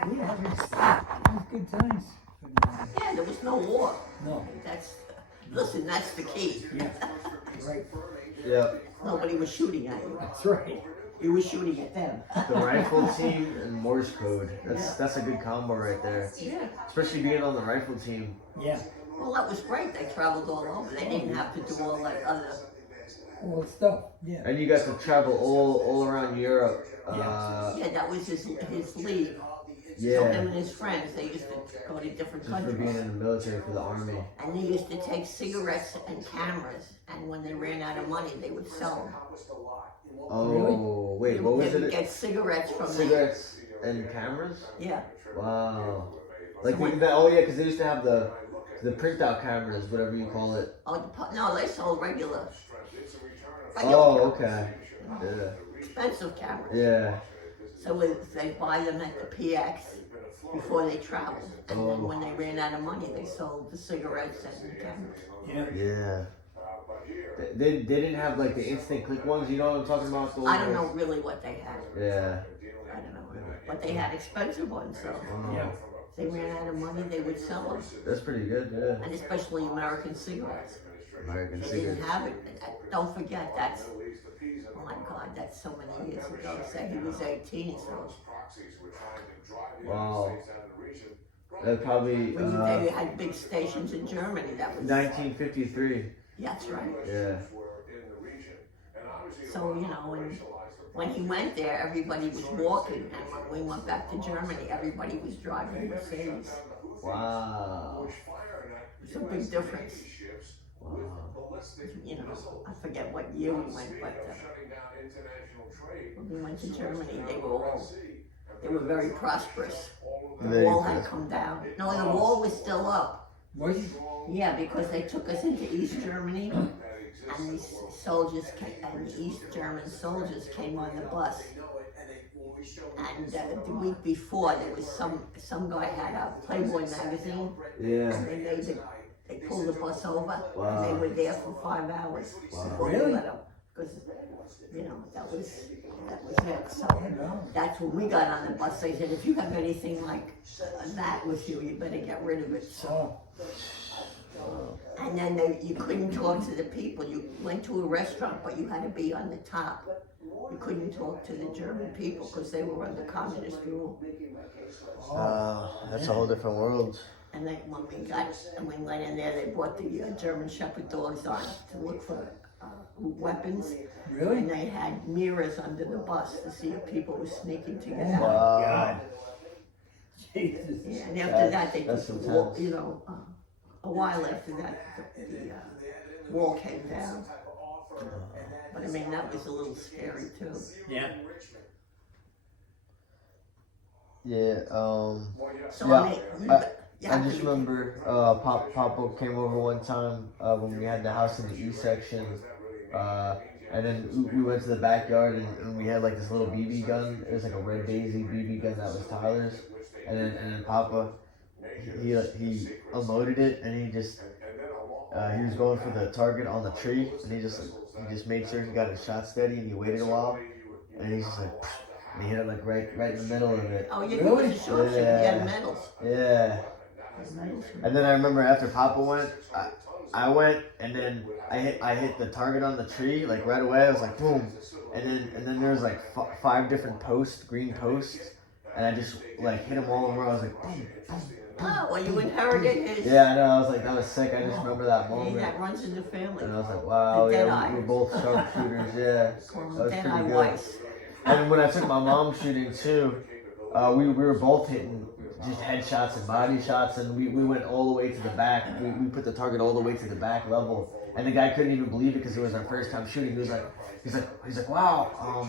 Yeah, it was good times. Yeah, there was no war. No. Listen, that's the key. Yeah. Right. Yeah. Nobody was shooting at you. That's right. You were shooting at them. The rifle team and Morse code. That's a good combo right there. Yeah. Especially being on the rifle team. Yeah. Well, that was great. They traveled all over. They didn't have to do all that other. All stuff. Yeah. And you got to travel all around Europe. Yeah, that was his league. So Yeah. him and his friends, they used to go to different Just for being countries. in the military for the army. And they used to take cigarettes and cameras. And when they ran out of money, they would sell them. Oh, wait, what was They would it? get cigarettes from Cigarettes and cameras? Yeah. Wow. Like, oh yeah, because they used to have the printout cameras, whatever you call it. Oh, no, they sold regular Oh, cameras. okay. Yeah. Expensive cameras. Yeah. So they buy them at the PX before they travel. And then when they ran out of money, they sold the cigarettes and the cameras. Yeah. Yeah. They didn't have like the instant click ones, you know what I'm talking about? I don't know really what they had. Yeah. I don't know. But they had expensive ones, so Yeah. if they ran out of money, they would sell them. That's pretty good, yeah. And especially American cigarettes. American They cigarettes. didn't have it. Don't forget, oh my God, that's so many years ago. Say he was 18, so Wow. That probably they had big stations in Germany. That was 1953. That's right. Yeah. So when he went there, everybody was walking, and when we went back to Germany, everybody was driving Mercedes. Wow. It's a big difference. Wow. I forget what year we went, but when we went to Germany, they were very prosperous. The Very wall had prosperous. come down. No, the wall was still up. Was it? Yeah, because they took us into East Germany, and these soldiers and the East German soldiers came on the bus. And the week before, there was some guy had a Playboy magazine. Yeah. And they pulled the bus over, Wow. and they were there for 5 hours before they Really? let them. Because that was it. So No. that's when we got on the bus. They said, if you have anything like that with you, you better get rid of it. So. Oh. And then you couldn't talk to the people. You went to a restaurant, but you had to be on the top. You couldn't talk to the German people because they were under communist rule. That's a whole different world. And then when we went in there, they brought the German Shepherd dogs on to look for weapons. Really? And they had mirrors under the bus to see if people were sneaking to get Oh out. my Wow. God. Jesus. Yeah, and after that, they That's took intense. a while after that, the wall came down. But I mean, that was a little scary too. Yeah. Yeah, So Yeah, I mean, I just remember Papa came over one time when we had the house in the east section, and then we went to the backyard and we had like this little BB gun. It was like a Red Daisy BB gun that was Tyler's, and then Papa he unloaded it and he just he was going for the target on the tree and he just made sure he got his shot steady and he waited a while and he's just like. And he hit it like right in the middle of it. Oh, you Really? was a sharpshooter. You Yeah. had medals. Yeah. Medals. And then I remember after Papa went, I went and then I hit the target on the tree like right away. I was like boom, and then there was like 5 different posts, green posts, and I just like hit them all over. I was like boom, boom. Oh, well, you inherited his. Yeah, I know. I was like that was sick. I just remember that Hey, moment, that runs in the family. and I was like wow, The yeah, Deadeye. we're both sharpshooters. Yeah, Call that him was Deadeye pretty good. Weiss. And when I took my mom shooting too, we were both hitting just headshots and body shots, and we went all the way to the back. We put the target all the way to the back level, and the guy couldn't even believe it because it was our first time shooting. He's like, wow.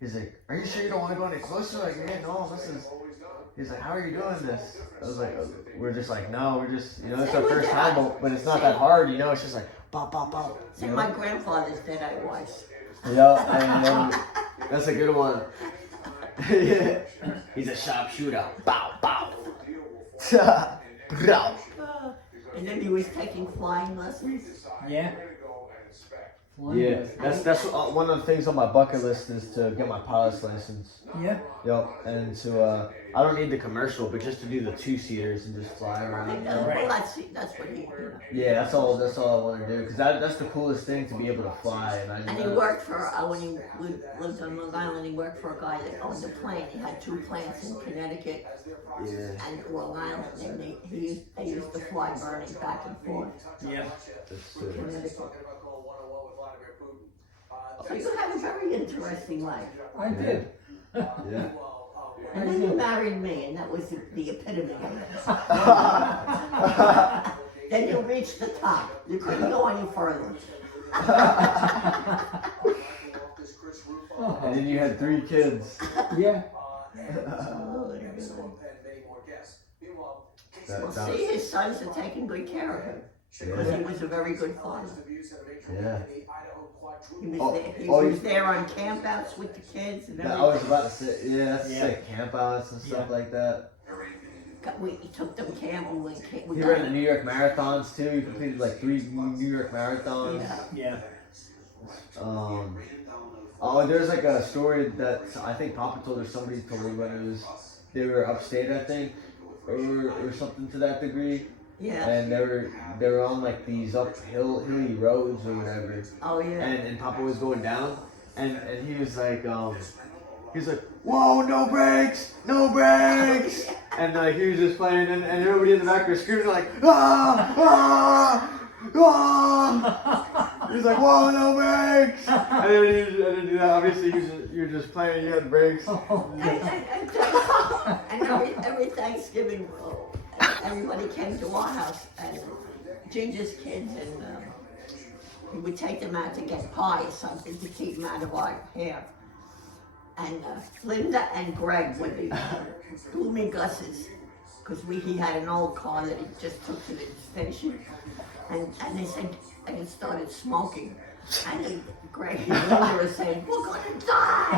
He's like, are you sure you don't want to go any closer? Like, yeah, no, this is. He's like, how are you doing this? I was like, we're just like, no, we're just, it's our Same with first that. time, but it's not that hard, It's just like, pop, pop, pop. See, my grandfather's Deadeye Weiss. Yeah, and that's a good one. He's a sharpshooter. Bow, bow. Bow. And then he was taking flying lessons. Yeah. Yeah, that's one of the things on my bucket list is to get my pilot's license. Yeah. Yep, and to I don't need the commercial, but just to do the 2-seaters and just fly around. Well, that's what he. Yeah, that's all I want to do because that's the coolest thing to be able to fly. And he worked for when he lived on Long Island. He worked for a guy that owned a plane. He had 2 plants in Connecticut Yeah, and Long Island, and they used to fly Bernie back and forth. Yeah. that's to true. Connecticut. So you have a very interesting life. I did. Yeah. And then you married me, and that was the epitome of it. Then you reached the top. You couldn't go any further. And then you had 3 kids. Yeah. Well, see, his sons are taking good care of him. Because he was a very good father. Yeah. He was, Oh, there, he oh, was there on campouts with the kids and I everything. was about to say, yeah, that's Yeah. like campouts and stuff like that. We took them camping. We He ran the New York marathons too. He completed like 3 New York marathons. Yeah. Yeah. Oh, there's like a story that I think Papa told or somebody told me when they were upstate, I think, or something to that degree. Yeah. And they were on like these hilly roads or whatever. Oh yeah. And Papa was going down, and he was like whoa, no brakes, no brakes, and like he was just playing, and everybody in the back was screaming like ah ah ah. He's like, whoa, no brakes, and then obviously you're just playing, you had brakes. And every Thanksgiving, everybody came to our house, and Ginger's kids, and we would take them out to get pie or something to keep them out of our hair. And Linda and Greg were the Gloomy Gus's, because he had an old car that he just took to the station, and they said, and he started smoking. And Greg and Linda were saying, we're gonna die!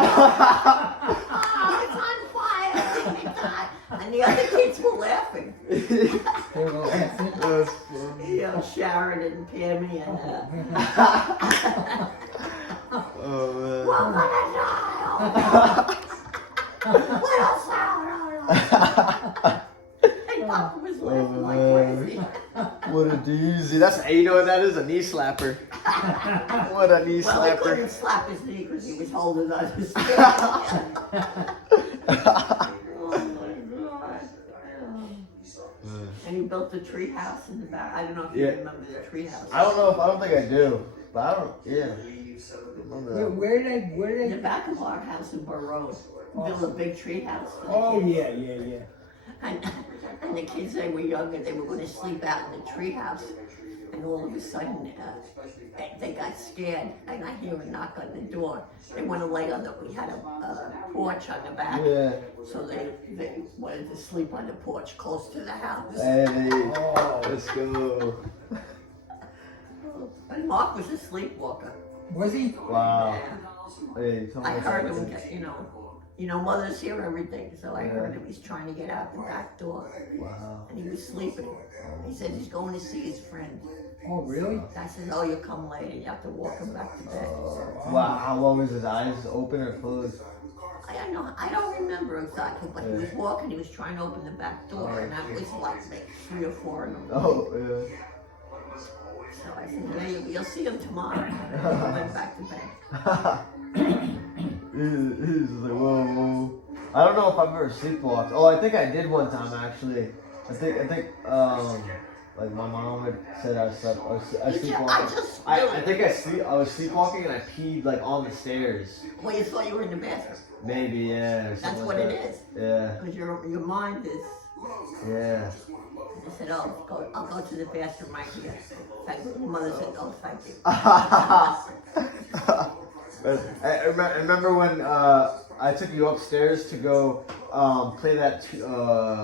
Oh, it's on fire! We're gonna die! And the other kids were laughing. That's funny. You know, Sharon and Pammy and Oh man. we're gonna die! Little sound! And Papa was laughing like crazy. What a doozy. That's, you know what that is? A knee slapper. What a knee Well, he slapper. couldn't slap his knee because he was holding on his Oh my God. And he built the tree house in the back. I don't know if you Yeah. remember the tree house. I don't think I do. But I don't, yeah. Remember that. Where In they? the back of our house in Burr Road. Built a big tree house. For the Oh kids. yeah. And the kids, they were younger, they were going to sleep out in the tree house. And all of a sudden, they got scared, and I hear a knock on the door. They want to lay on we had a porch on the back. Yeah. So they wanted to sleep on the porch close to the house. Hey, Oh, let's go. And Mark was a sleepwalker. was he? Wow. Yeah. Hey, tell me I heard something. him, mothers hear everything, so I heard him, he's trying to get out the back door. Wow. And he was sleeping. He said he's going to see his friend. Oh really? I said, oh, you come late and you have to walk him back to bed. Wow, how long was his eyes open or closed? I don't remember exactly, but he was walking, he was trying to open the back door, and that was like 3 or 4 in the morning. Oh, yeah. So I said, yeah, you'll see him tomorrow. And I went back to bed. He's just like, whoa. I don't know if I've ever sleepwalked. Oh, I think I did one time actually. I think, like my mom had said I sleepwalked. I was sleepwalking and I peed like on the stairs. Well, you thought you were in the bathroom. Maybe, yeah. or That's something what like it that. is. Yeah, Because your mind is. yeah. I said, oh, I'll go to the bathroom right here. Thank you. Mother said, oh, thank you. I remember when I took you upstairs to go play that,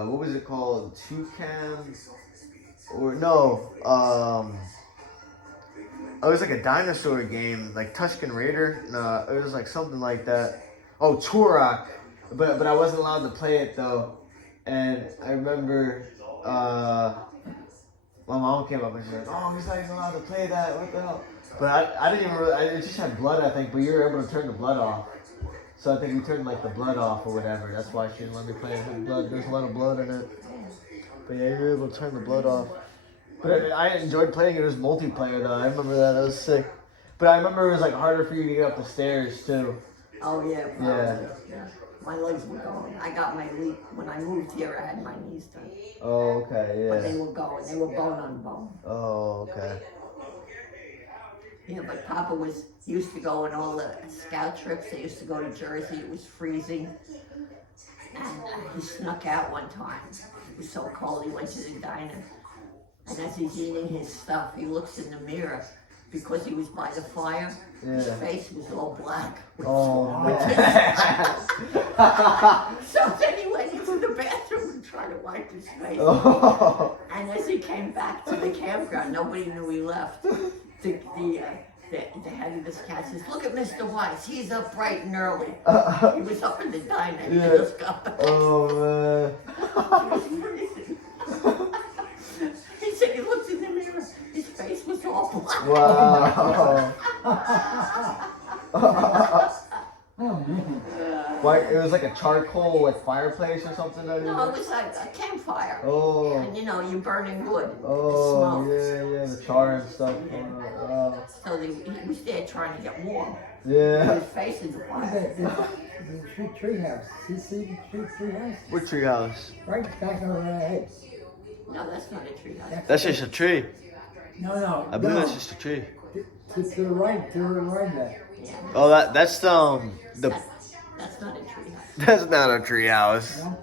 what was it called? Toucan? Or no, it was like a dinosaur game, like Tusken Raider. No, it was like something like that. Oh, Turok. But I wasn't allowed to play it though. And I remember my mom came up and she's like, oh, he's not even allowed to play that. What the hell? But I didn't even really, it just had blood, I think, but you were able to turn the blood off. So I think we turned like the blood off or whatever. That's why she didn't let me play it with blood. There's a lot of blood in it. But yeah, you were able to turn the blood off. But I enjoyed playing it as multiplayer though. I remember that was sick. But I remember it was like harder for you to get up the stairs too. Oh yeah, probably. Yeah. My legs were going. I got my knee when I moved here. I had my knees done, Oh, okay, but they yeah. were going. They were bone on bone. Oh, okay. Yeah, but Papa used to go on all the scout trips. They used to go to Jersey. It was freezing, and he snuck out one time. It was so cold. He went to the diner, and as he's eating his stuff, he looks in the mirror because he was by the fire. His Yeah. face was all black. Oh, man. So then he went into the bathroom and tried to wipe his face. Oh. And as he came back to the campground, nobody knew he left. The head of the scout says, "Look at Mr. Weiss. He's up bright and early." He was up in the diner. He Yeah. just got back. Oh, He said he looked in the mirror. His face was all black. man. Wow. Oh, man. Why, it was like a charcoal like fireplace or something that No, it was like a campfire. Oh. And you know, you're burning wood. Oh, The smoke. yeah, the char and stuff. So he was there trying to get warm. Yeah. His face is black. The tree house. See the tree house? What treehouse? Right back over our heads. No, that's not a treehouse. That's just a tree. No. I believe no. that's just a tree. To the right there. Yeah. Oh, that's the That's not a treehouse. that's not a treehouse. No?